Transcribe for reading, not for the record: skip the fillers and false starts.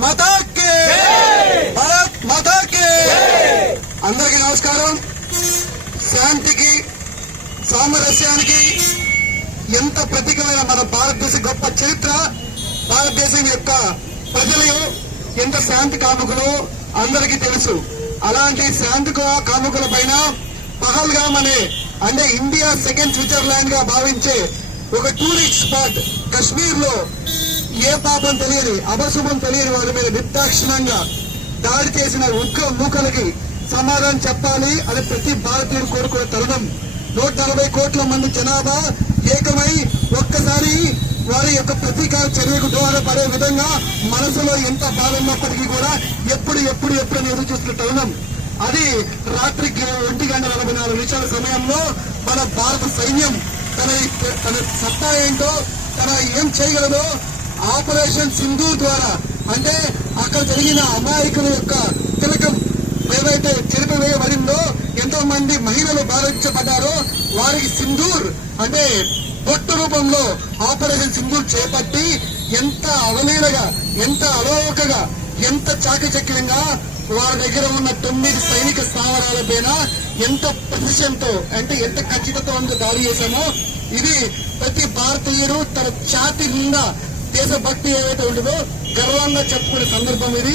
మాతా కి భారత్ మాతా కి అందరికీ నమస్కారం. శాంతికి సామరస్యానికి ఎంత ప్రతీకమైన మన భారతదేశ గొప్ప చరిత్ర, భారతదేశం యొక్క ప్రజలు ఎంత శాంతి కాముకులు అందరికీ తెలుసు. అలాంటి శాంతి కాముకుల పైన పహల్గామ్ అంటే ఇండియా సెకండ్ స్విట్జర్లాండ్ గా భావించే ఒక టూరిస్ట్ స్పాట్ కశ్మీర్ లో ఏ పాపం తెలియని అపశుభం తెలియని వారి మీద నిర్దాక్షిణ్యంగా దాడి చేసిన ఉగ్ర మూకలకి సమాధానం చెప్పాలి అని ప్రతి భారతీయుడు కోరుకునే తరుణం. 140 కోట్ల మంది జనాభా ఏకమై ఒక్కసారి వారి యొక్క ప్రతీకార చర్యకు దోహదపడే విధంగా మనసులో ఎంత బాధ ఉన్నప్పటికీ కూడా ఎప్పుడు ఎదురు చూస్తున్న తరుణం. అది రాత్రి 1:44 సమయంలో మన భారత సైన్యం తన సత్తా ఏంటో, తన ఏం చేయగలదో ఆపరేషన్ సింధూర్ ద్వారా, అంటే అక్కడ జరిగిన అమాయకుల యొక్క తిలకం ఏవైతే చెరిపివేయబడిందో, ఎంతో మంది మహిళలు బాధించబడ్డారో వారికి సింధూర్ అంటే బొట్టు రూపంలో ఆపరేషన్ సింధూర్ చేపట్టి ఎంత అవలీలగా, ఎంత అలోకగా, ఎంత చాకచక్యంగా వారి దగ్గర ఉన్న 9 సైనిక స్థావరాల పైన ఎంత ప్రతిశంతో అంటే ఎంత ఖచ్చితత్వంతో దాడి చేశామో ఇది ప్రతి భారతీయుడు తన ఛాతి నిండా దేశభక్తి ఏవైతే ఉంటుందో గర్వంగా చెప్పుకునే సందర్భం ఇది.